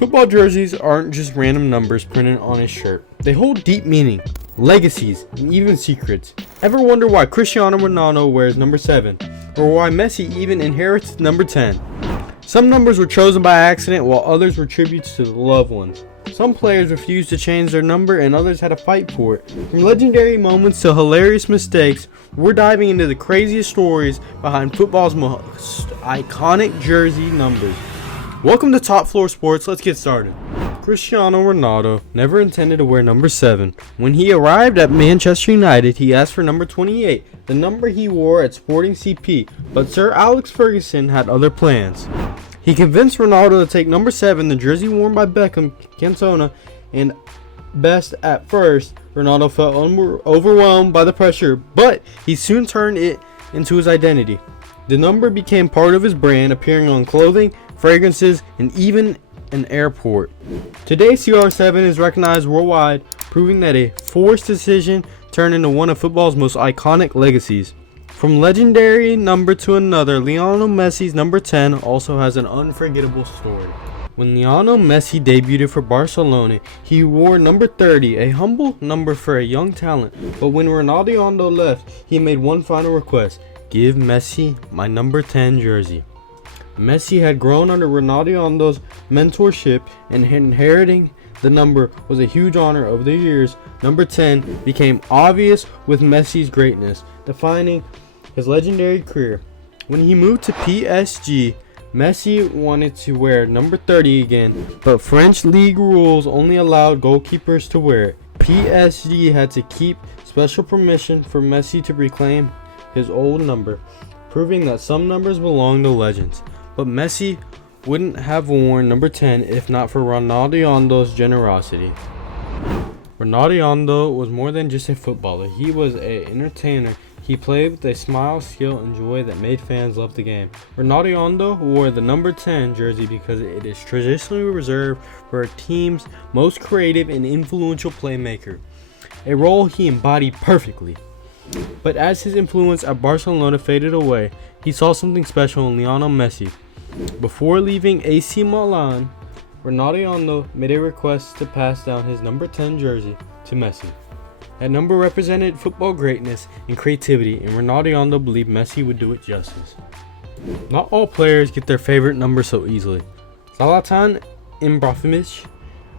Football jerseys aren't just random numbers printed on a shirt. They hold deep meaning, legacies, and even secrets. Ever wonder why Cristiano Ronaldo wears number 7? Or why Messi even inherits number 10? Some numbers were chosen by accident while others were tributes to the loved ones. Some players refused to change their number and others had to fight for it. From legendary moments to hilarious mistakes, we're diving into the craziest stories behind football's most iconic jersey numbers. Welcome to Top Floor Sports. Let's get started. Cristiano Ronaldo never intended to wear number 7. When he arrived at Manchester United, he asked for number 28, the number he wore at Sporting CP, but Sir Alex Ferguson had other plans. He convinced Ronaldo to take number 7, the jersey worn by Beckham, Cantona, and Best. At first, Ronaldo felt overwhelmed by the pressure, but he soon turned it into his identity. The number became part of his brand, appearing on clothing, fragrances, and even an airport. Today, CR7 is recognized worldwide, proving that a forced decision turned into one of football's most iconic legacies. From legendary number to another, Lionel Messi's number 10 also has an unforgettable story. When Lionel Messi debuted for Barcelona, he wore number 30, a humble number for a young talent. But when Ronaldo left, he made one final request: give Messi my number 10 jersey. Messi had grown under Ronaldo's mentorship, and inheriting the number was a huge honor. Over the years, number 10 became obvious with Messi's greatness, defining his legendary career. When he moved to PSG, Messi wanted to wear number 30 again, but French league rules only allowed goalkeepers to wear it. PSG had to keep special permission for Messi to reclaim his old number, proving that some numbers belong to legends. But Messi wouldn't have worn number 10 if not for Ronaldo's generosity. Ronaldo was more than just a footballer. He was an entertainer. He played with a smile, skill, and joy that made fans love the game. Ronaldo wore the number 10 jersey because it is traditionally reserved for a team's most creative and influential playmaker, a role he embodied perfectly. But as his influence at Barcelona faded away, he saw something special in Lionel Messi. Before leaving AC Milan, Ronaldo made a request to pass down his number 10 jersey to Messi. That number represented football greatness and creativity, and Ronaldo believed Messi would do it justice. Not all players get their favorite number so easily. Zlatan Ibrahimovic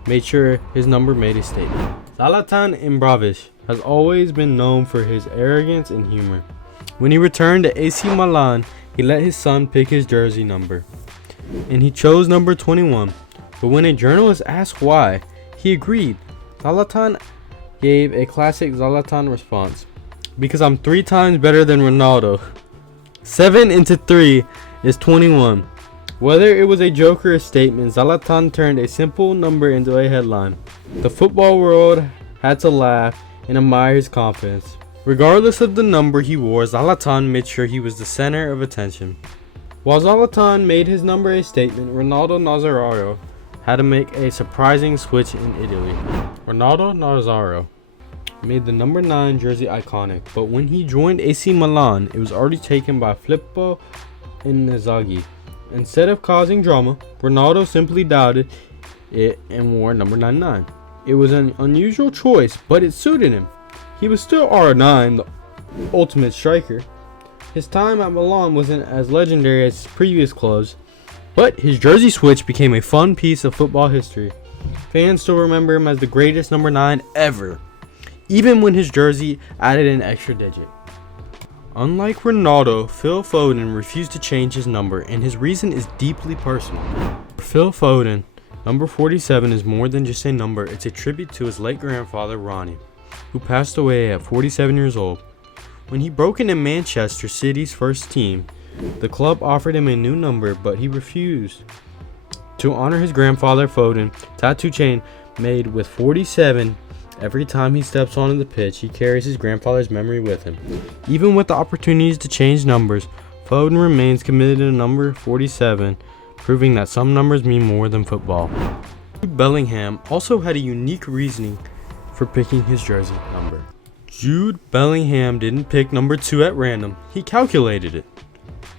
made sure his number made a statement. Zlatan Ibrahimovic has always been known for his arrogance and humor. When he returned to AC Milan, he let his son pick his jersey number, and he chose number 21. But when a journalist asked why, he agreed. Zlatan gave a classic Zlatan response: because I'm 3 times better than Ronaldo. 7 into 3 is 21. Whether it was a joke or a statement, Zlatan turned a simple number into a headline. The football world had to laugh and admire his confidence. Regardless of the number he wore, Zlatan made sure he was the center of attention. While Zlatan made his number a statement, Ronaldo Nazario had to make a surprising switch in Italy. Ronaldo Nazario made the number 9 jersey iconic, but when he joined AC Milan, it was already taken by Filippo Inzaghi. Instead of causing drama, Ronaldo simply doubted it and wore number 99. It was an unusual choice, but it suited him. He was still R9, the ultimate striker. His time at Milan wasn't as legendary as his previous clubs, but his jersey switch became a fun piece of football history. Fans still remember him as the greatest number 9 ever, even when his jersey added an extra digit. Unlike Ronaldo, Phil Foden refused to change his number, and his reason is deeply personal. For Phil Foden, number 47 is more than just a number. It's a tribute to his late grandfather, Ronnie, who passed away at 47 years old. When he broke into Manchester City's first team, the club offered him a new number, but he refused. To honor his grandfather, Foden tattoo chain made with 47. Every time he steps onto the pitch, he carries his grandfather's memory with him. Even with the opportunities to change numbers, Foden remains committed to number 47, proving that some numbers mean more than football. Jude Bellingham also had a unique reasoning for picking his jersey number. Jude Bellingham didn't pick number 2 at random, he calculated it.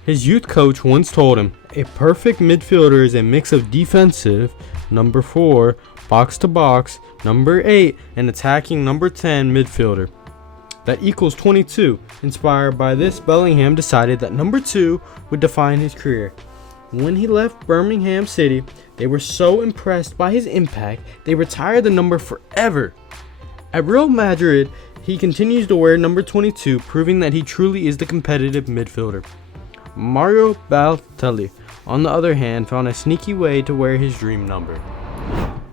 His youth coach once told him, "A perfect midfielder is a mix of defensive number 4, box to box, number 8, and attacking number 10 midfielder. That equals 22. Inspired by this, Bellingham decided that number 2 would define his career. When he left Birmingham City, they were so impressed by his impact, they retired the number forever. At Real Madrid, he continues to wear number 22, proving that he truly is the competitive midfielder. Mario Balotelli, on the other hand, found a sneaky way to wear his dream number.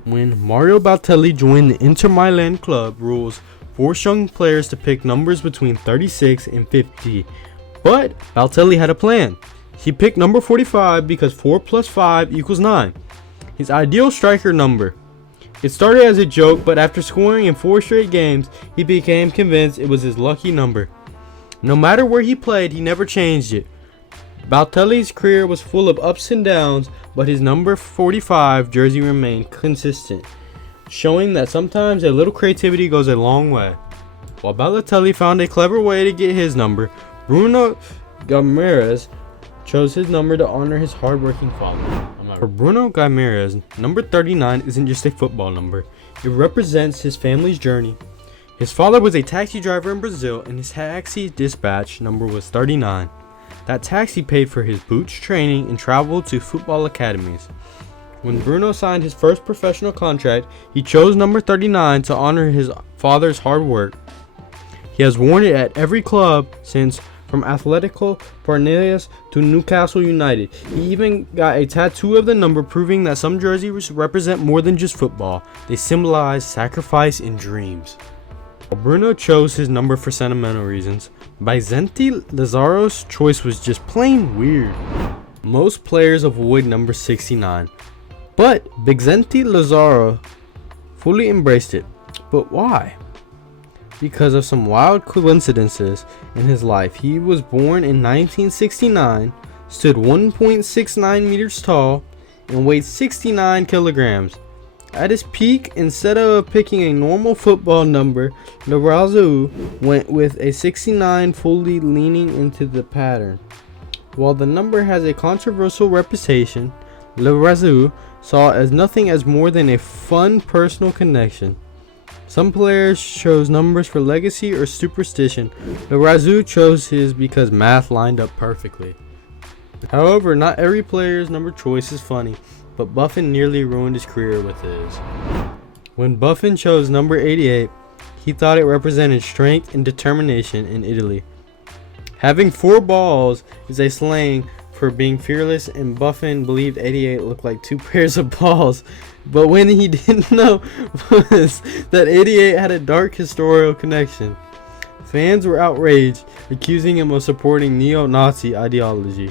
When Mario Balotelli joined the Inter Milan club, rules forced young players to pick numbers between 36 and 50. But Balotelli had a plan. He picked number 45 because 4 plus 5 equals 9. His ideal striker number. It started as a joke, but after scoring in 4 straight games, he became convinced it was his lucky number. No matter where he played, he never changed it. Balotelli's career was full of ups and downs, but his number 45 jersey remained consistent, showing that sometimes a little creativity goes a long way. While Balotelli found a clever way to get his number, Bruno Guimaraes chose his number to honor his hardworking father. For Bruno Guimaraes, number 39 isn't just a football number. It represents his family's journey. His father was a taxi driver in Brazil, and his taxi dispatch number was 39. That taxi paid for his boots, training, and travel to football academies. When Bruno signed his first professional contract, he chose number 39 to honor his father's hard work. He has worn it at every club since, from Atletico Paranaense to Newcastle United. He even got a tattoo of the number, proving that some jerseys represent more than just football. They symbolize sacrifice and dreams. While Bruno chose his number for sentimental reasons, Vicente Lazaro's choice was just plain weird. Most players avoid number 69, but Vicente Lazaro fully embraced it. But why? Because of some wild coincidences in his life. He was born in 1969, stood 1.69 meters tall, and weighed 69 kilograms. At his peak, instead of picking a normal football number, Lazaru went with a 69, fully leaning into the pattern. While the number has a controversial reputation, Lazaru saw it as nothing as more than a fun personal connection. Some players chose numbers for legacy or superstition. Lazaru chose his because math lined up perfectly. However, not every player's number choice is funny, but Buffon nearly ruined his career with his. When Buffon chose number 88, he thought it represented strength and determination in Italy. Having 4 balls is a slang for being fearless, and Buffon believed 88 looked like 2 pairs of balls. But when he didn't know was that 88 had a dark historical connection. Fans were outraged, accusing him of supporting neo-Nazi ideology.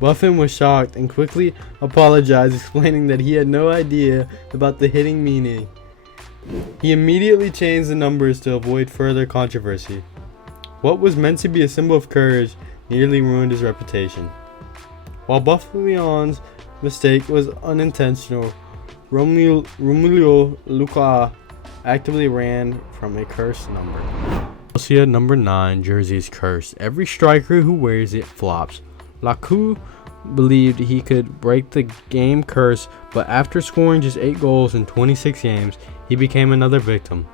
Buffon was shocked and quickly apologized, explaining that he had no idea about the hidden meaning. He immediately changed the numbers to avoid further controversy. What was meant to be a symbol of courage nearly ruined his reputation. While Buffon's mistake was unintentional, Romelu Lukaku actively ran from a cursed number. Chelsea number 9 jersey is cursed. Every striker who wears it flops. Lukaku believed he could break the game curse, but after scoring just 8 goals in 26 games, he became another victim.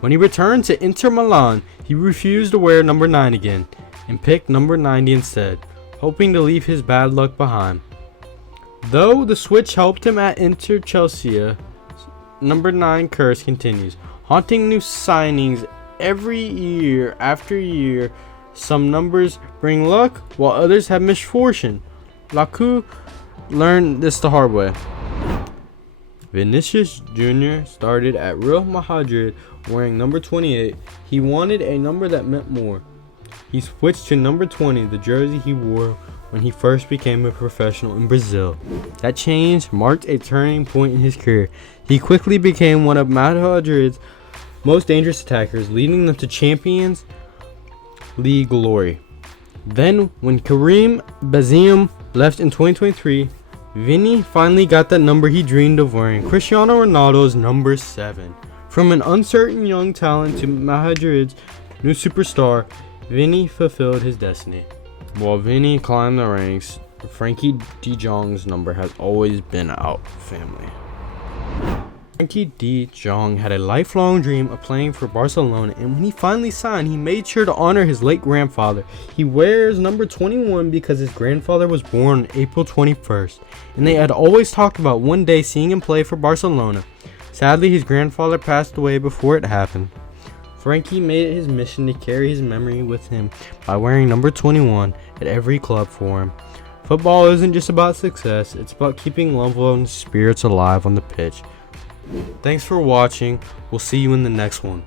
When he returned to Inter Milan, he refused to wear number 9 again and picked number 90 instead, hoping to leave his bad luck behind. Though the switch helped him at Inter, Chelsea number 9 curse continues, haunting new signings every year after year. Some numbers bring luck, while others have misfortune. Lukaku learned this the hard way. Vinicius Jr. started at Real Madrid wearing number 28. He wanted a number that meant more. He switched to number 20, the jersey he wore when he first became a professional in Brazil. That change marked a turning point in his career. He quickly became one of Madrid's most dangerous attackers, leading them to Champions League glory. Then, when Karim Benzema left in 2023, Vini finally got that number he dreamed of wearing, Cristiano Ronaldo's number 7. From an uncertain young talent to Madrid's new superstar, Vini fulfilled his destiny. While Vini climbed the ranks, Frankie de Jong's number has always been out family. Frankie de Jong had a lifelong dream of playing for Barcelona, and when he finally signed, he made sure to honor his late grandfather. He wears number 21 because his grandfather was born on April 21st, and they had always talked about one day seeing him play for Barcelona. Sadly, his grandfather passed away before it happened. Frankie made it his mission to carry his memory with him by wearing number 21 at every club for him. Football isn't just about success, it's about keeping loved ones' spirits alive on the pitch. Thanks for watching. We'll see you in the next one.